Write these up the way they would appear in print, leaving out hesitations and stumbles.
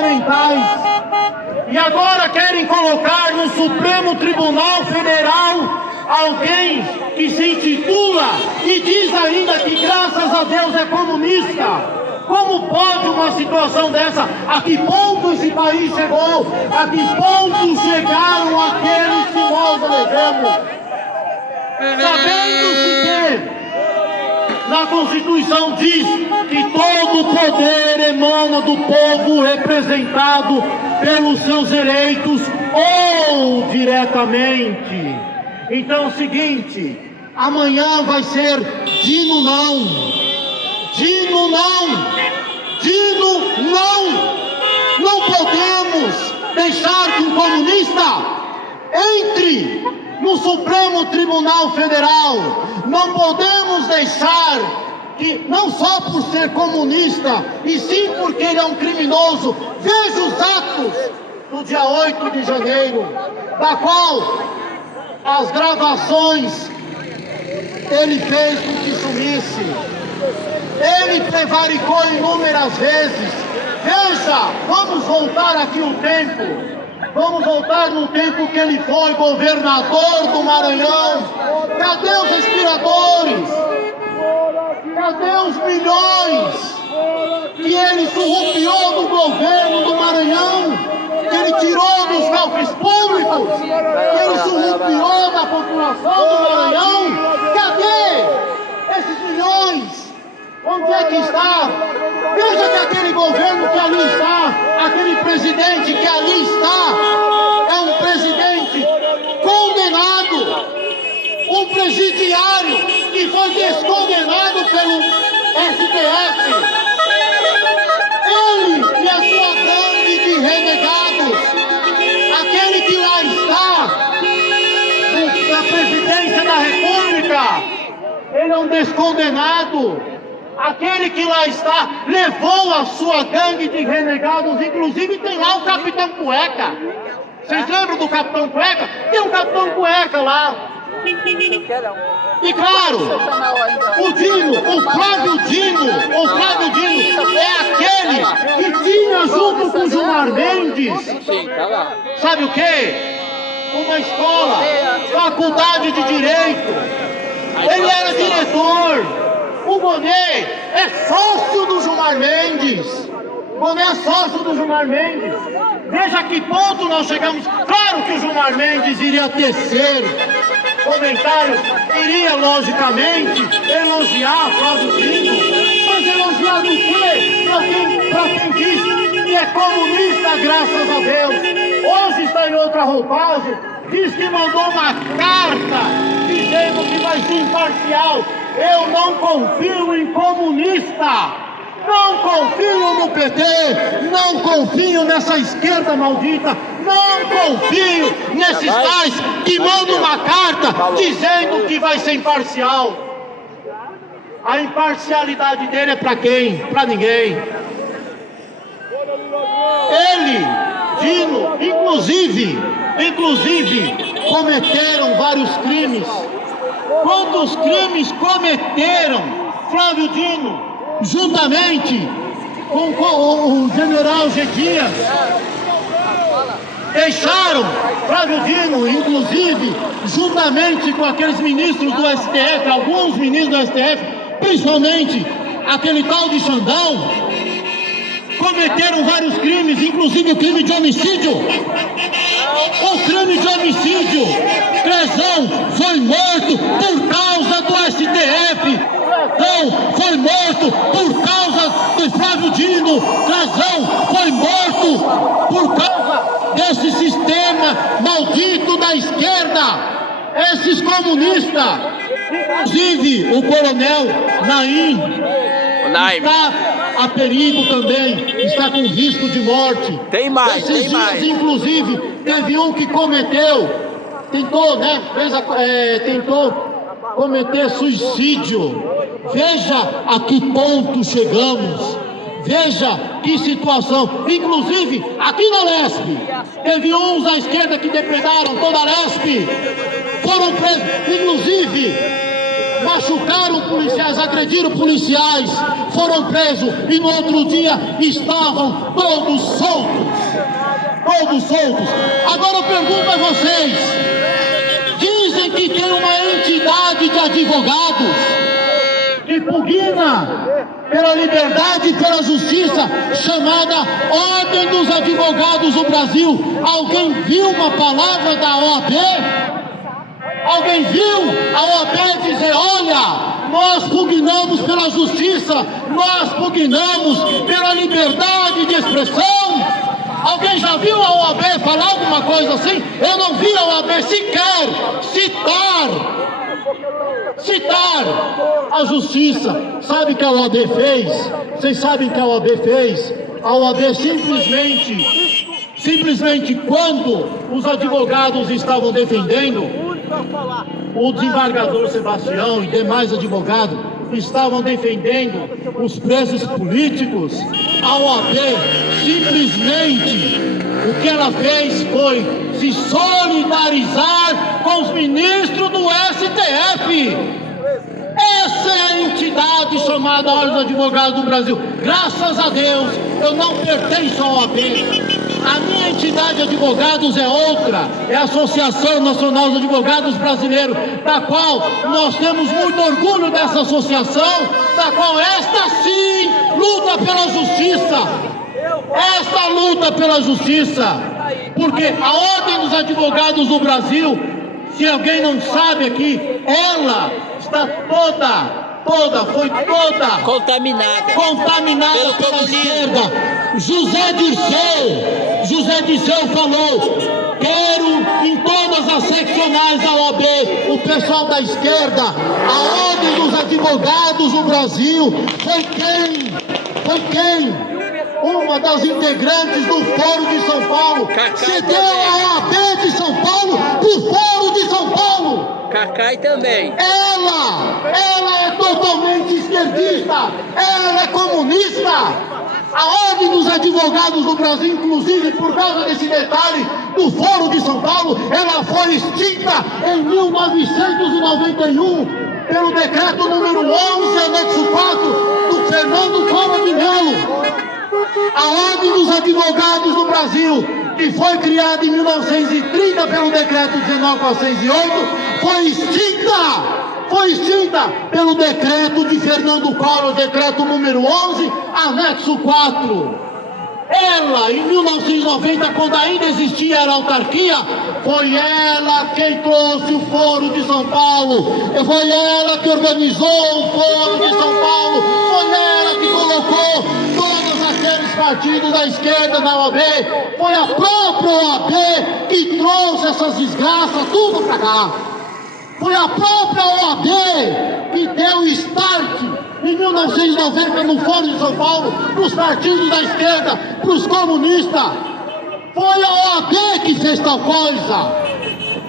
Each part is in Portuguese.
fundamentais. E agora querem colocar no Supremo Tribunal Federal alguém que se intitula e diz ainda que graças a Deus é comunista. Como pode uma situação dessa? A que ponto esse país chegou? A que ponto chegaram aqueles que nós elegemos? Sabendo-se que na Constituição diz que todo o poder emana do povo representado pelos seus eleitos ou diretamente. Então é o seguinte, amanhã vai ser Dino não, Dino não, Dino não. Não podemos deixar que um comunista entre no Supremo Tribunal Federal. Não podemos deixar que, não só por ser comunista, e sim porque ele é um criminoso. Veja os atos do dia 8 de janeiro, da qual as gravações ele fez com que sumisse. Ele prevaricou inúmeras vezes. Veja, vamos voltar aqui o tempo. Vamos voltar no tempo que ele foi governador do Maranhão. Cadê os respiradores? Cadê os milhões que ele surrupiou do governo do Maranhão? Que ele tirou dos cofres públicos? Que ele surrupiou da população do Maranhão? Cadê esses milhões? Onde é que está? Veja que aquele governo que ali está, aquele presidente que ali está, é um presidente condenado, um presidiário que foi descondenado pelo STF. Ele e a sua gangue de renegados, aquele que lá está, na presidência da República, ele é um descondenado. Aquele que lá está levou a sua gangue de renegados, inclusive tem lá o Capitão Cueca. Vocês lembram do Capitão Cueca? Tem um Capitão Cueca lá. E claro, o Dino, o Flávio Dino é aquele que tinha junto com o Gilmar Mendes, sabe o quê? Uma escola, faculdade de Direito. Ele era diretor. O Bonet é sócio do Gilmar Mendes. Bonet é sócio do Gilmar Mendes. Veja a que ponto nós chegamos. Claro que o Gilmar Mendes iria tecer comentários, iria logicamente elogiar Flávio Dino. Mas elogiar do quê? Para quem diz que é comunista, graças a Deus. Hoje está em outra roupagem. Diz que mandou uma carta dizendo que vai ser imparcial. Eu não confio em comunista, não confio no PT, não confio nessa esquerda maldita, não confio nesses tais que mandam uma carta dizendo que vai ser imparcial. A imparcialidade dele é para quem? Para ninguém. Ele, Dino, inclusive, cometeram vários crimes. Quantos crimes cometeram Flávio Dino, juntamente com o general G. Dias? Deixaram Flávio Dino, inclusive, juntamente com aqueles ministros do STF, alguns ministros do STF, principalmente aquele tal de Xandão, cometeram vários crimes, inclusive o crime de homicídio. O crime de homicídio. Crezão foi morto por causa do STF. Crezão foi morto por causa do Flávio Dino. Crezão foi morto por causa desse sistema maldito da esquerda. Esses comunistas. Inclusive o coronel Naim está a perigo também, está com risco de morte. Tem mais, esses tem dias, mais. Inclusive, teve um que tentou cometer suicídio. Veja a que ponto chegamos. Veja que situação. Inclusive, aqui na Lespe, teve uns à esquerda que depredaram toda a Lespe. Foram presos, inclusive, machucaram policiais, agrediram policiais, foram presos e no outro dia estavam todos soltos. Todos soltos. Agora eu pergunto a vocês: dizem que tem uma entidade de advogados que pugna pela liberdade e pela justiça, chamada Ordem dos Advogados do Brasil. Alguém viu uma palavra da OAB? Alguém viu a OAB dizer: olha, nós pugnamos pela justiça, nós pugnamos pela liberdade de expressão? Alguém já viu a OAB falar alguma coisa assim? Eu não vi a OAB sequer citar a justiça. Sabe o que a OAB fez? Vocês sabem o que a OAB fez? A OAB simplesmente quando os advogados estavam defendendo, o desembargador Sebastião e demais advogados estavam defendendo os presos políticos, a OAB simplesmente o que ela fez foi se solidarizar com os ministros do STF. Essa é a entidade chamada Ordem dos Advogados do Brasil. Graças a Deus, eu não pertenço à OAB. A minha entidade de advogados é outra, é a Associação Nacional dos Advogados Brasileiros, da qual nós temos muito orgulho dessa associação, da qual esta sim luta pela justiça. Esta luta pela justiça, porque a Ordem dos Advogados do Brasil, se alguém não sabe aqui, ela está foi toda contaminada pela esquerda. José Dirceu falou: quero em todas as seccionais da OAB o pessoal da esquerda. A Ordem dos Advogados do Brasil foi quem? Uma das integrantes do Fórum de São Paulo cedeu a OAB de São Paulo pro Fórum de São Paulo. Cacai também. Ela é totalmente esquerdista, ela é comunista. A Ordem dos Advogados do Brasil, inclusive por causa desse detalhe do Fórum de São Paulo, ela foi extinta em 1991 pelo decreto número 11, anexo 4, do Fernando Collor de Mello. A Ordem dos Advogados do Brasil, que foi criada em 1930 pelo decreto 19.408, foi extinta pelo decreto de Fernando Collor, decreto número 11, anexo 4. Ela, em 1990, quando ainda existia a autarquia, foi ela quem trouxe o Fórum de São Paulo, foi ela que organizou o Fórum de São Paulo, foi ela que colocou todos aqueles partidos da esquerda na OAB, foi a própria OAB que trouxe essas desgraças tudo para cá. Foi a própria OAB que deu start em 1990 no Fórum de São Paulo para os partidos da esquerda, para os comunistas. Foi a OAB que fez tal coisa.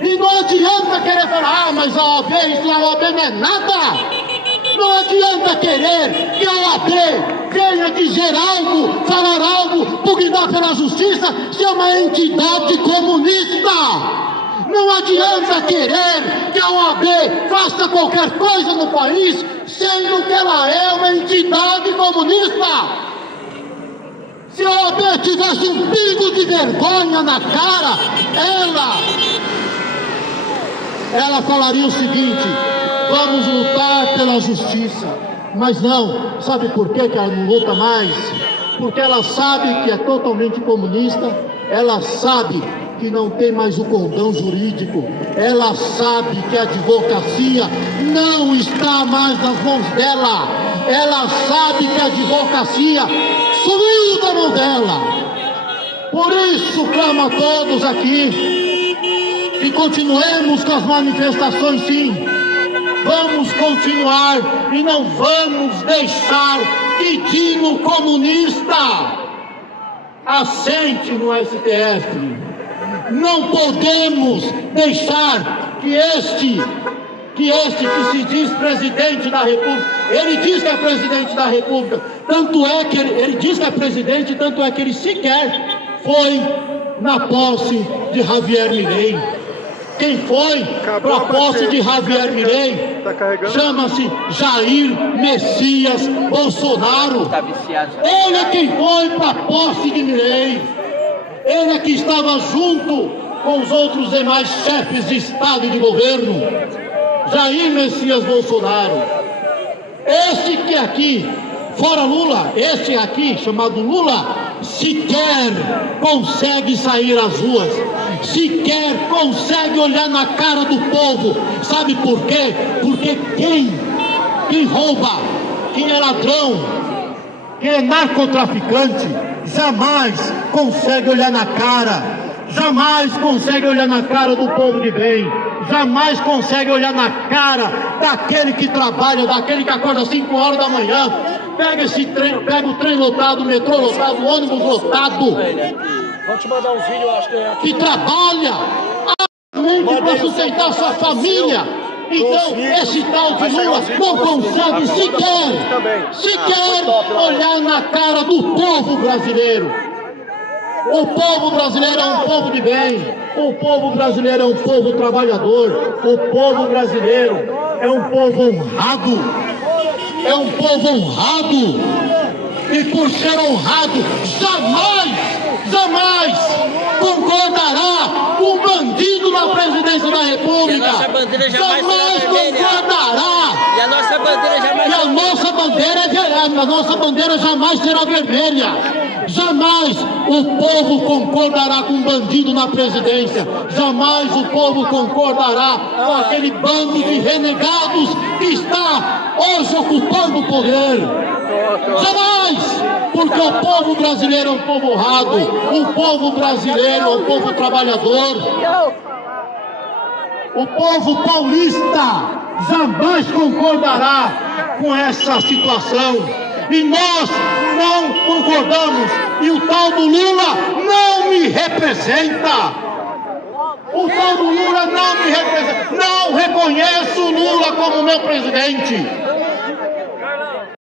E não adianta querer falar: mas a OAB, isso a OAB não é nada. Não adianta querer que a OAB venha dizer algo, falar algo, pugnar pela justiça, se é uma entidade comunista. Não adianta querer que a OAB faça qualquer coisa no país, sendo que ela é uma entidade comunista. Se a OAB tivesse um pingo de vergonha na cara, ela falaria o seguinte: vamos lutar pela justiça. Mas não, sabe por que ela não luta mais? Porque ela sabe que é totalmente comunista, ela sabe que não tem mais o condão jurídico, ela sabe que a advocacia não está mais nas mãos dela, ela sabe que a advocacia sumiu da mão dela. Por isso clamo a todos aqui que continuemos com as manifestações, sim. Vamos continuar e não vamos deixar que Dino comunista assente no STF. Não podemos deixar que este que se diz presidente da República, ele diz que é presidente da República, tanto é que ele diz que é presidente, tanto é que ele sequer foi na posse de Javier Milei. Quem foi para a posse de Javier Milei chama-se Jair Messias Bolsonaro. Ele é quem foi para a posse de Milei. Ele é que estava junto com os outros demais chefes de Estado e de governo. Jair Messias Bolsonaro. Esse que aqui, fora Lula, esse aqui, chamado Lula, sequer consegue sair às ruas, sequer consegue olhar na cara do povo. Sabe por quê? Porque quem rouba, quem é ladrão, quem é narcotraficante, jamais consegue olhar na cara, jamais consegue olhar na cara do povo de bem, jamais consegue olhar na cara daquele que trabalha, daquele que acorda às 5 horas da manhã, pega esse trem, pega o trem lotado, o metrô lotado, o ônibus lotado. Vou te mandar um vídeo, acho que trabalha para sustentar sua família. Então, esse tal de Lula não consegue sequer olhar na cara do povo brasileiro. O povo brasileiro é um povo de bem. O povo brasileiro é um povo trabalhador. O povo brasileiro é um povo honrado. É um povo honrado. E por ser honrado, jamais concordará com um bandido na presidência da República. E a nossa bandeira jamais concordará. E a nossa bandeira jamais será vermelha. A nossa bandeira jamais será vermelha. Jamais o povo concordará com um bandido na presidência. Jamais o povo concordará com aquele bando de renegados que está hoje ocupando o poder. Jamais! Porque o povo brasileiro é um povo honrado. O povo brasileiro é um povo trabalhador. O povo paulista jamais concordará com essa situação. E nós não concordamos. E o tal do Lula não me representa. O tal do Lula não me representa. Não reconheço o Lula como meu presidente.